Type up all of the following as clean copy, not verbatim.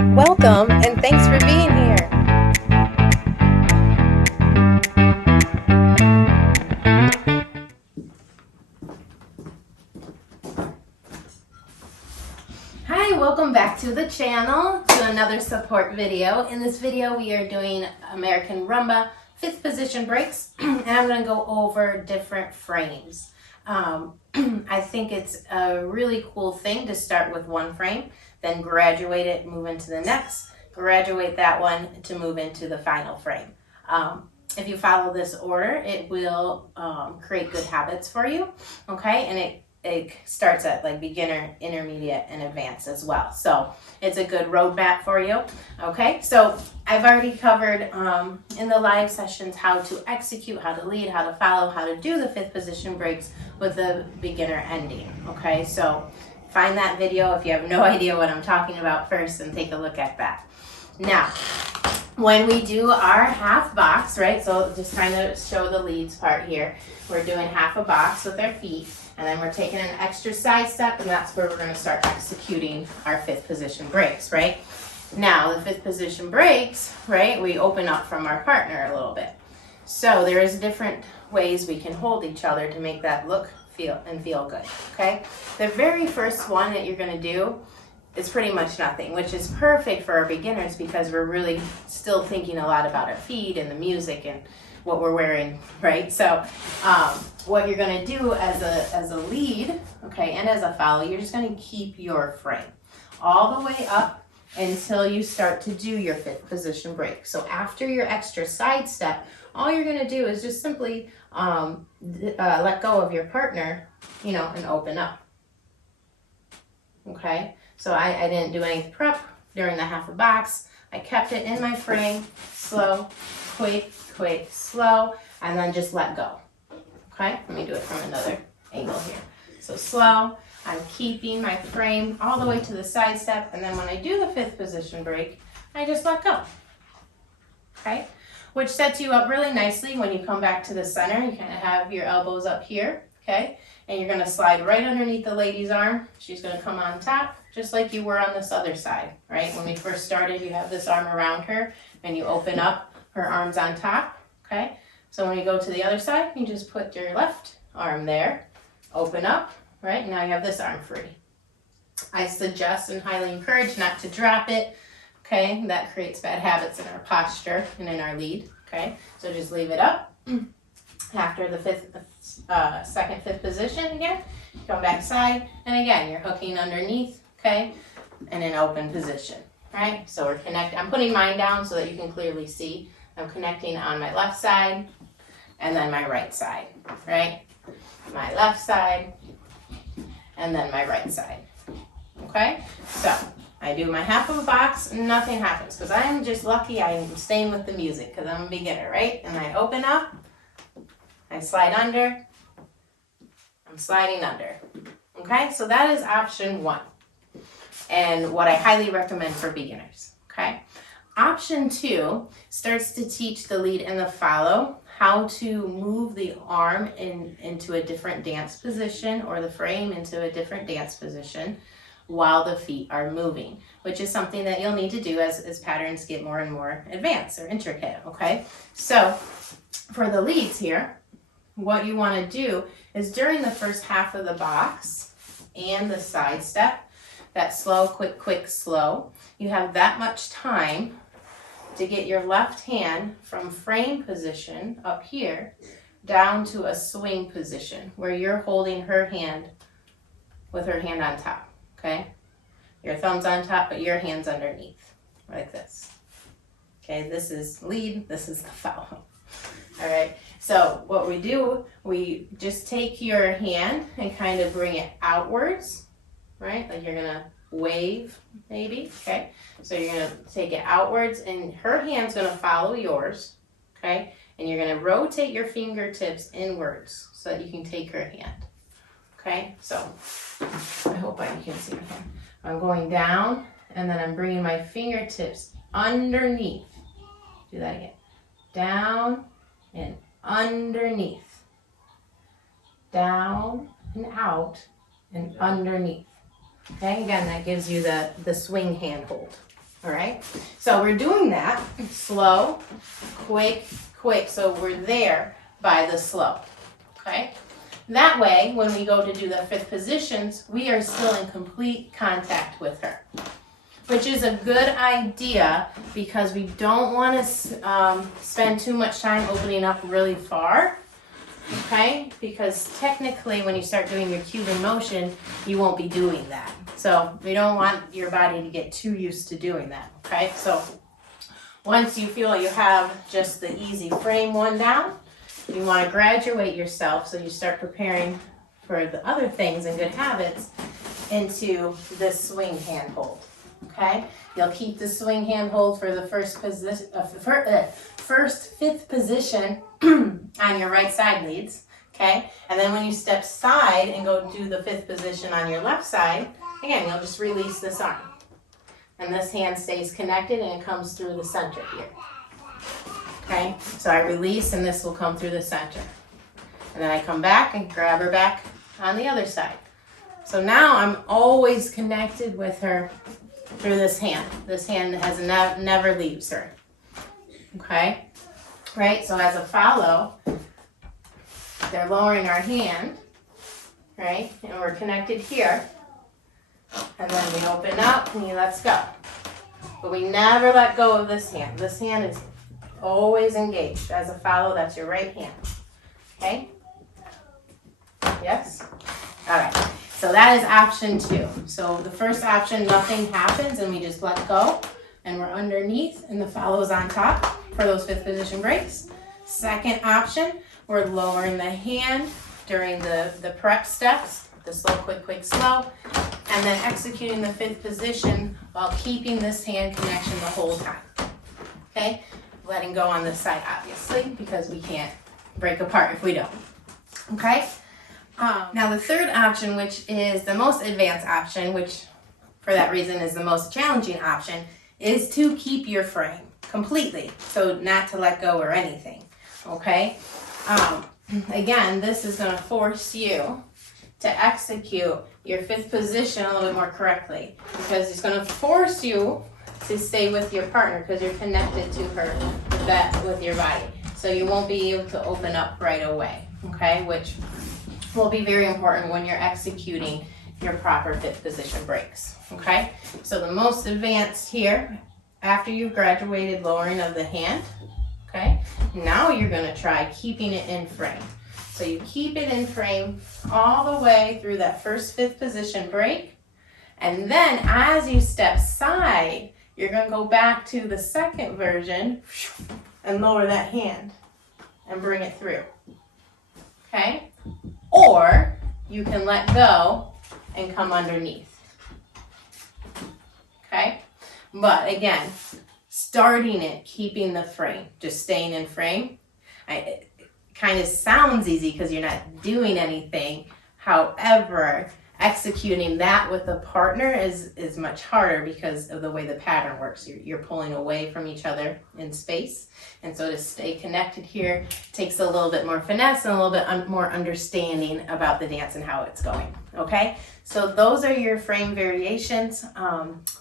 Welcome and thanks for being here. Hi, welcome back to the channel, to another support video. In this video we are doing American Rumba 5th position breaks and I'm going to go over different frames. I think it's a really cool thing to start with one frame, then graduate it, move into the next, graduate that one to move into the final frame. If you follow this order, it will create good habits for you, okay? And it starts at like beginner, intermediate, and advanced as well. So it's a good roadmap for you, okay? So I've already covered in the live sessions how to execute, how to lead, how to follow, how to do the 5th position breaks with a beginner ending, okay? So find that video if you have no idea what I'm talking about first and take a look at that. Now, when we do our half box, right? So just kind of show the leads part here. We're doing half a box with our feet, and then we're taking an extra side step, and that's where we're going to start executing our 5th position breaks, right? Now, the 5th position breaks, right? We open up from our partner a little bit. So there is different ways we can hold each other to make that look, feel good, okay? The very first one that you're going to do is pretty much nothing, which is perfect for our beginners because we're really still thinking a lot about our feet and the music and what we're wearing, right? So what you're going to do as a lead, okay, and as a follow, you're just going to keep your frame all the way up until you start to do your 5th position break. So after your extra side step, all you're going to do is just simply let go of your partner, you know, and open up, okay? So I didn't do any prep during the half a box. I kept it in my frame, slow, quick, slow, and then just let go. Okay, let me do it from another angle here. So slow, I'm keeping my frame all the way to the side step, and then when I do the 5th position break, I just let go. Okay, which sets you up really nicely when you come back to the center. You kind of have your elbows up here, okay? And you're gonna slide right underneath the lady's arm. She's gonna come on top, just like you were on this other side, right? When we first started, you have this arm around her, and you open up, her arm's on top, okay? So when you go to the other side, you just put your left arm there, open up, right? Now you have this arm free. I suggest and highly encourage not to drop it, okay? That creates bad habits in our posture and in our lead, okay? So just leave it up. After the 2nd, 5th position again, come back side, and again, you're hooking underneath, okay? In an open position, right? So we're connecting. I'm putting mine down so that you can clearly see. I'm connecting on my left side and then my right side, right? My left side and then my right side, okay? So I do my half of a box, nothing happens because I'm just lucky I'm staying with the music because I'm a beginner, right? And I open up, I slide under, I'm sliding under, okay? So that is option 1 and what I highly recommend for beginners, okay? Option 2 starts to teach the lead and the follow how to move the arm into a different dance position or the frame into a different dance position while the feet are moving, which is something that you'll need to do as patterns get more and more advanced or intricate, okay? So for the leads here, what you want to do is during the first half of the box and the side step, that slow, quick, slow, you have that much time to get your left hand from frame position up here down to a swing position where you're holding her hand with her hand on top, okay? Your thumb's on top, but your hand's underneath, like this. Okay, this is lead, this is the follow. All right, so what we do, we just take your hand and kind of bring it outwards, right? Like you're gonna wave maybe, okay? So you're gonna take it outwards and her hand's gonna follow yours, okay? And you're gonna rotate your fingertips inwards so that you can take her hand, okay? So I hope you can see my hand. I'm going down and then I'm bringing my fingertips underneath. Do that again. Down and underneath. Down and out and underneath. Okay, again, that gives you the swing hand hold. All right, so we're doing that slow, quick, quick. So we're there by the slow, okay? That way, when we go to do the fifth positions, we are still in complete contact with her, which is a good idea because we don't want to spend too much time opening up really far, okay? Because technically, when you start doing your Cuban motion, you won't be doing that. So we don't want your body to get too used to doing that, okay? So once you feel you have just the easy frame one down, you want to graduate yourself so you start preparing for the other things and good habits into this swing hand hold, okay? You'll keep the swing hand hold for the first fifth position on your right side leads, okay? And then when you step side and go do the fifth position on your left side, again, you'll just release this arm. And this hand stays connected and it comes through the center here. Okay, so I release and this will come through the center. And then I come back and grab her back on the other side. So now I'm always connected with her through this hand. This hand has never leaves her. Okay, right, so as a follow, they're lowering our hand, right, and we're connected here. And then we open up and he lets go. But we never let go of this hand. This hand is always engaged. As a follow, that's your right hand. Okay? Yes? All right. So that is option 2. So the first option, nothing happens and we just let go and we're underneath and the follow is on top for those fifth position breaks. Second option, we're lowering the hand during the prep steps, the slow, quick, quick, slow, and then executing the fifth position while keeping this hand connection the whole time. Okay? Letting go on this side, obviously, because we can't break apart if we don't. Okay? Now the third option, which is the most advanced option, which for that reason is the most challenging option, is to keep your frame completely. So not to let go or anything. Okay? Again, this is going to force you to execute your fifth position a little bit more correctly because it's going to force you to stay with your partner because you're connected to her with your body. So you won't be able to open up right away, okay? Which will be very important when you're executing your proper fifth position breaks, okay? So the most advanced here, after you've graduated lowering of the hand, okay? Now you're gonna try keeping it in frame. So you keep it in frame all the way through that first fifth position break. And then as you step side, you're going to go back to the second version and lower that hand and bring it through. Okay? Or you can let go and come underneath. Okay? But again, starting it, keeping the frame, just staying in frame. It kind of sounds easy because you're not doing anything. However, executing that with a partner is much harder because of the way the pattern works. You're pulling away from each other in space. And so to stay connected here takes a little bit more finesse and a little bit more understanding about the dance and how it's going. Okay? So those are your frame variations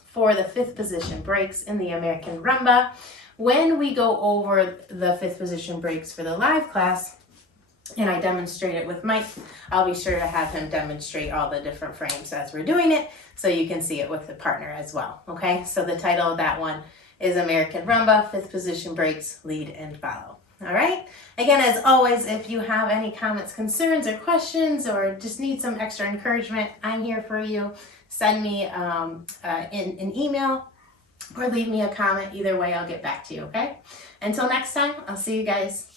for the fifth position breaks in the American Rumba. When we go over the fifth position breaks for the live class, and I demonstrate it with Mike, I'll be sure to have him demonstrate all the different frames as we're doing it, so you can see it with the partner as well, okay? So the title of that one is American Rumba, fifth position breaks, lead and follow. All right? Again, as always, if you have any comments, concerns, or questions, or just need some extra encouragement, I'm here for you. Send me an email or leave me a comment. Either way, I'll get back to you, okay? Until next time, I'll see you guys.